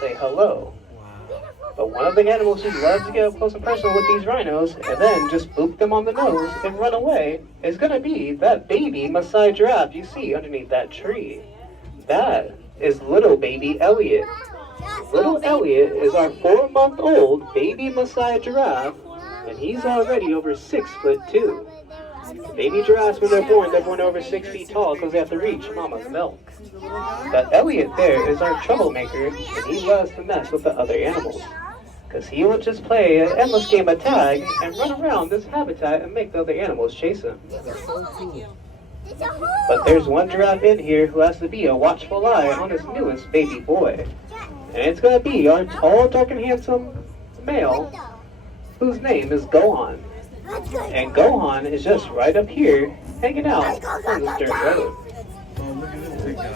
Say hello. But one of the animals who loves to get up close and personal with these rhinos and then just boop them on the nose and run away is going to be that baby Maasai giraffe you see underneath that tree. That is little baby Elliot. Little Elliot is our 4-month-old baby Maasai giraffe, and he's already over 6'2". Baby giraffes, when they're born over 6 feet tall because they have to reach mama's milk. That Elliot there is our troublemaker, and he loves to mess with the other animals. Because he will just play an endless game of tag and run around this habitat and make the other animals chase him. But there's one giraffe in here who has to be a watchful eye on his newest baby boy. And it's going to be our tall, dark, and handsome male, whose name is Gohan. And Gohan is just right up here, hanging out on this dirt road.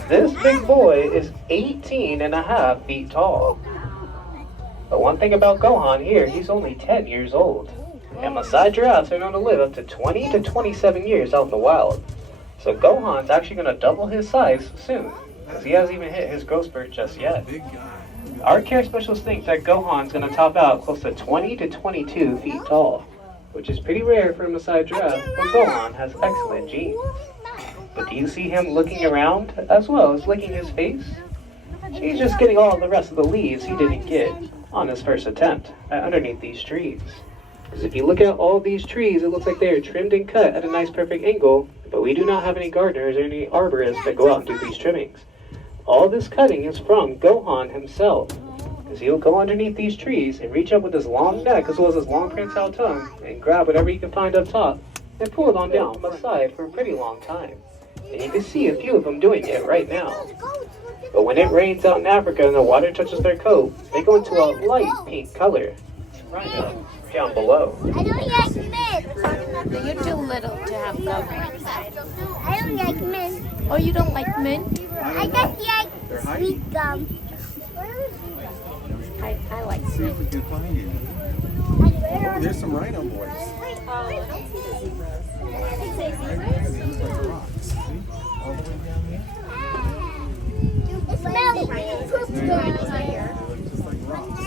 This big boy is 18.5 feet tall. But one thing about Gohan here, he's only 10 years old. And Maasai giraffes are known to live up to 20 to 27 years out in the wild. So Gohan's actually going to double his size soon, because he hasn't even hit his growth spurt just yet. Our care specialists think that Gohan's going to top out close to 20 to 22 feet tall, which is pretty rare for a Maasai giraffe, but Gohan has excellent genes. But do you see him looking around as well as licking his face? He's just getting all the rest of the leaves he didn't get on his first attempt at underneath these trees. Because if you look at all these trees, it looks like they are trimmed and cut at a nice perfect angle, but we do not have any gardeners or any arborists that go out and do these trimmings. All this cutting is from Gohan himself, because he'll go underneath these trees and reach up with his long neck as well as his long prehensile tongue and grab whatever he can find up top and pull it on down the side for a pretty long time. And you can see a few of them doing it right now. But when it rains out in Africa and the water touches their coat, they go into a light pink color. Right down below. I don't like mint. You're too little to have gum. I don't like mint. Oh, you don't like mint? I just like sweet gum. I like See if we mint. can find you. Oh, there's some rhino boys. Rocks. See? All the way down here. It smells like poop They going look on here. just like rocks.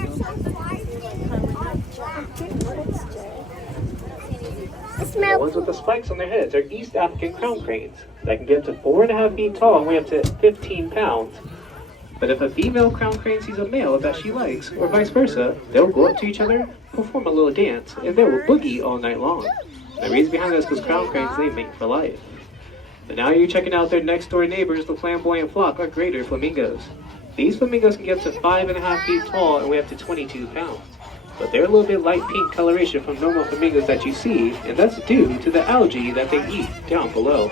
It The smells ones with the spikes on their heads are East African crown cranes that can get up to 4.5 feet tall and weigh up to 15 pounds. But if a female crown crane sees a male that she likes, or vice versa, they'll go up to each other, perform a little dance, and they will boogie all night long. The reason behind that is because crown cranes, they mate for life. But now you're checking out their next door neighbors, the flamboyant flock, or greater flamingos. These flamingos can get up to 5.5 feet tall and weigh up to 22 pounds. But they're a little bit light pink coloration from normal flamingos that you see, and that's due to the algae that they eat down below.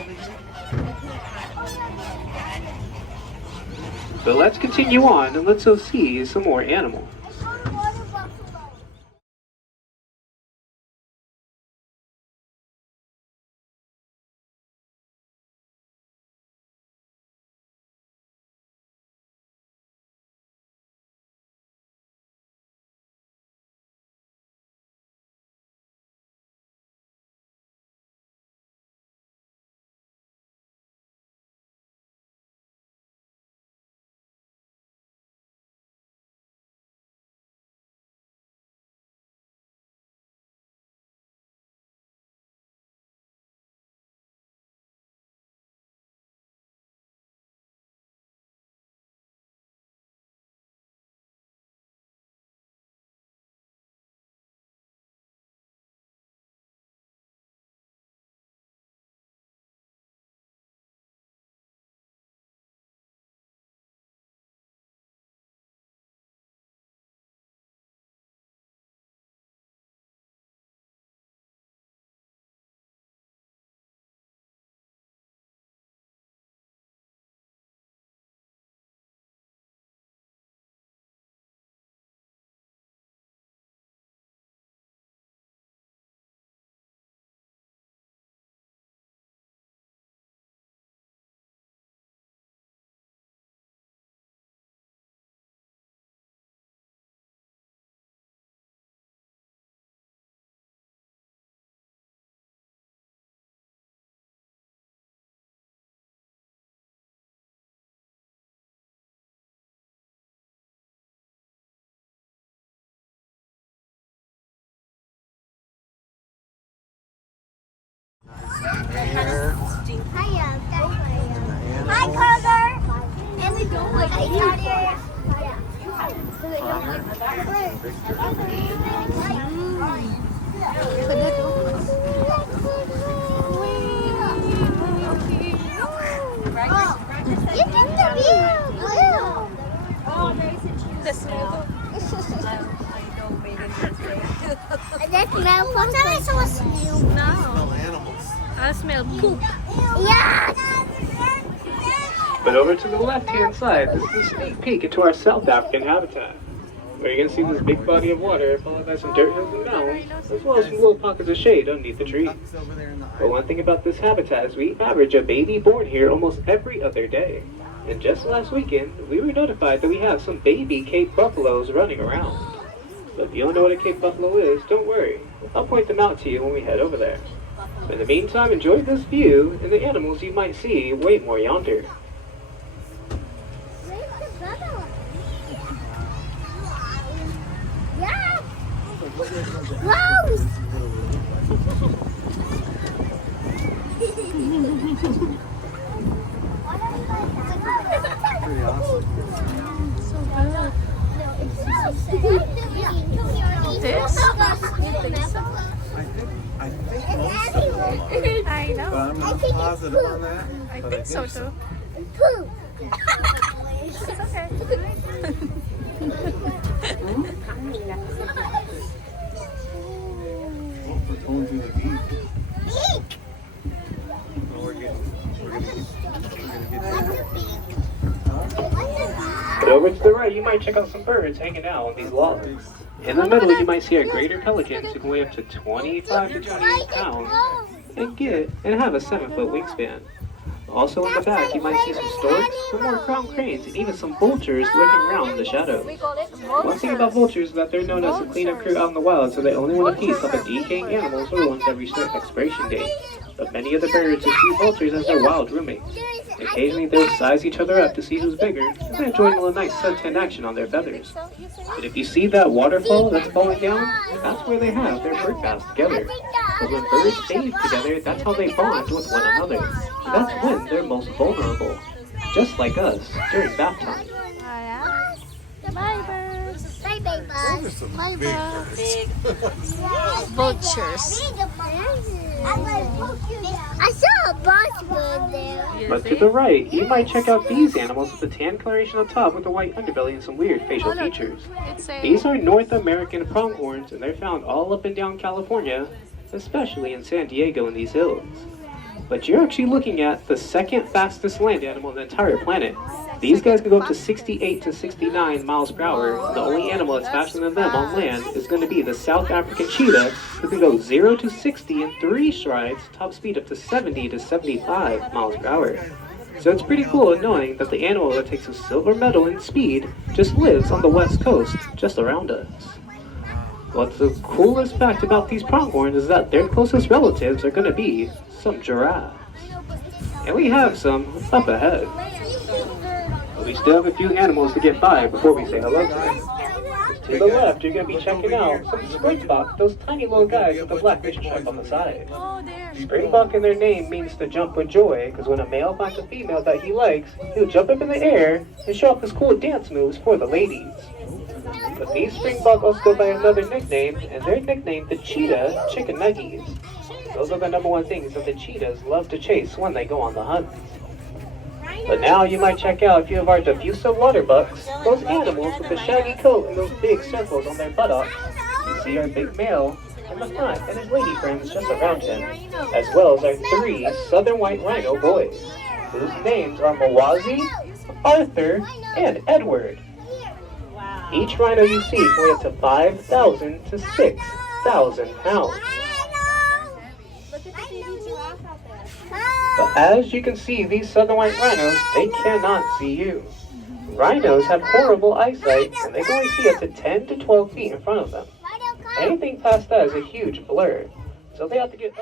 But let's continue on and let's go see some more animals. The smell. That smell. What's that? So smell. No. Smell animals. I smell poop. Yeah. But over to the left-hand side, this is a sneak peek into our South African habitat, where you're going to see this big body of water followed by some dirt hills and mountains, as well as some little pockets of shade underneath the trees. Ducks over there in the But one thing about this habitat is we average a baby born here almost every other day. And just last weekend, we were notified that we have some baby Cape buffaloes running around. But if you don't know what a Cape buffalo is, don't worry. I'll point them out to you when we head over there. In the meantime, enjoy this view and the animals you might see way more yonder. Where's the bubble? Yeah. Gross. pretty awesome. This? I think most of them, I but know. I'm not positive on that. I But think so too. Poop. It's okay. Oh, we're going to the beach. Well, we're gonna get there. But over to the right, you might check out some birds hanging out on these logs. In the middle, you might see our greater pelicans who can weigh up to 25 to 28 pounds and have a 7-foot wingspan. Also in the back, you might see some storks, some more crown cranes, and even some vultures lurking around in the shadows. One thing about vultures is that they're known as a cleanup crew out in the wild, so they only want a piece of the decaying animals or the ones that reach their expiration date. But many of the birds just see vultures as their wild roommates. Occasionally they'll size each other up to see who's bigger, and they're enjoying a nice suntan action on their feathers. But if you see that waterfall that's falling down, that's where they have their bird baths together. But when birds bathe together, that's how they bond with one another. That's when they're most vulnerable, just like us during bath time. Bye, birds. Bye, bye, Those are some Bye, big birds. birds. Vultures. I saw a bosswood there. But to the right, you might check out these animals with the tan coloration on top with a white underbelly and some weird facial features. It's a These are North American pronghorns, and they're found all up and down California, especially in San Diego and these hills. But you're actually looking at the second fastest land animal on the entire planet. These guys can go up to 68 to 69 miles per hour. The only animal that's faster than them on land is going to be the South African cheetah, who can go 0 to 60 in 3 strides, top speed up to 70 to 75 miles per hour. So it's pretty cool knowing that the animal that takes a silver medal in speed just lives on the west coast, just around us. What's the coolest fact about these pronghorns is that their closest relatives are going to be some giraffes. And we have some up ahead. But we still have a few animals to get by before we say hello to them. To the left, you're going to be checking out some springboks, those tiny little guys with the black mission stripe on the side. oh, there. Springbok in their name means to jump with joy, because when a male finds a female that he likes, he'll jump up in the air and show off his cool dance moves for the ladies. But these Springbok also go by another nickname, and they're nicknamed the cheetah chicken nuggies. Those are the #1 things that the cheetahs love to chase when they go on the hunt. But now you might check out a few of our diffusive water bucks, those animals with the shaggy coat and those big circles on their buttocks. You see our big male in the front and his lady friends just around him, as well as our 3 southern white rhino boys, whose names are Mawazi, Arthur, and Edward. Each rhino you see can weigh up to 5,000 to 6,000 pounds. But as you can see, these southern white rhinos, they cannot see you. Rhinos have horrible eyesight, and they can only see up to 10 to 12 feet in front of them. Anything past that is a huge blur, so they have to get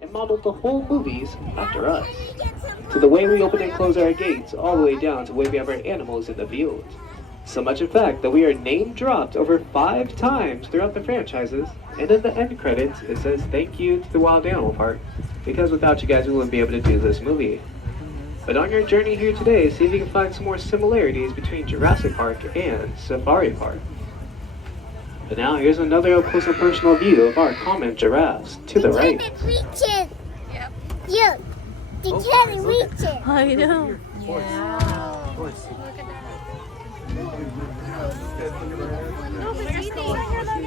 and modeled the whole movies after us. To the way we open and close our gates, all the way down to the way we have our animals in the field. So much in fact that we are name dropped over 5 times throughout the franchises, and in the end credits it says thank you to the Wild Animal Park, because without you guys we wouldn't be able to do this movie. But on your journey here today, see if you can find some more similarities between Jurassic Park and Safari Park. But now here's another up close and personal view of our common giraffes to the right. Can't reach it. Yep. You. You can't reach it. I know. Yeah. Look at that. Look, it's eating.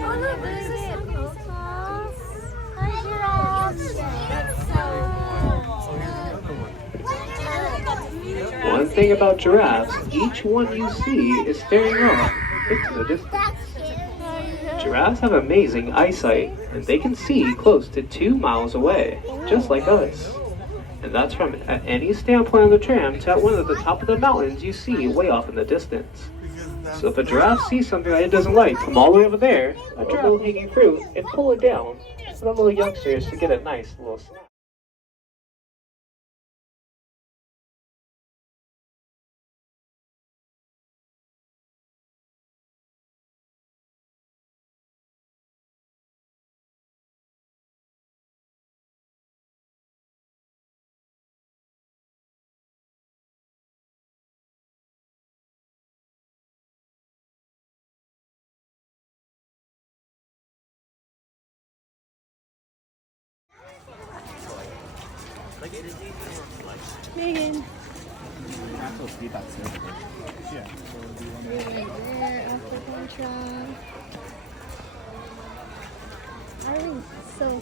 Oh, look, this is it. Hi, giraffes. One thing about giraffes, each one you see is staring off into the distance. Giraffes have amazing eyesight, and they can see close to 2 miles away, just like us. And that's from at any standpoint on the tram to at one at the top of the mountains you see way off in the distance. So if a giraffe sees something that it doesn't like, come all the way over there, a low hanging fruit, and pull it down for the little youngsters to get a nice little snack. Megan. So.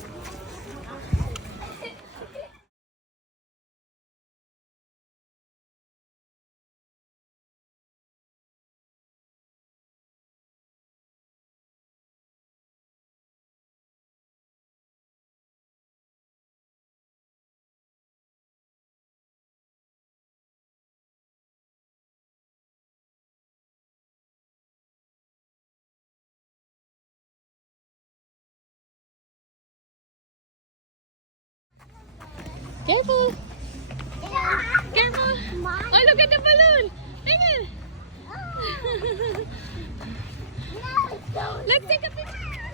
Careful. Careful. Oh, look at the balloon. Megan. Look, take a picture.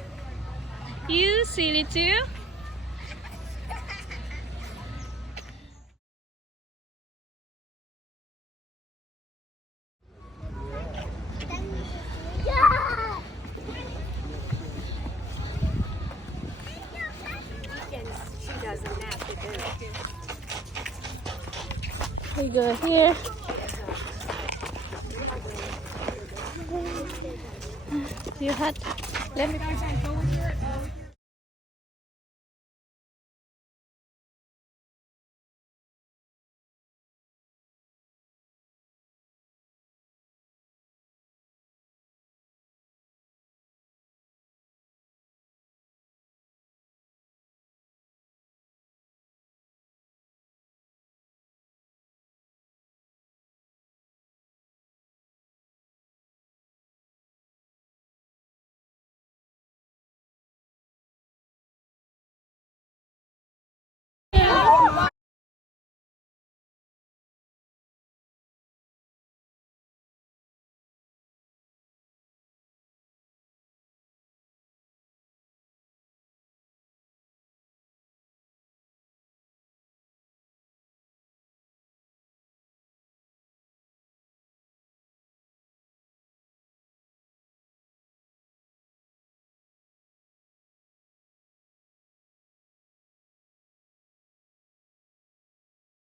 You silly too. We go here. You hot. Let me.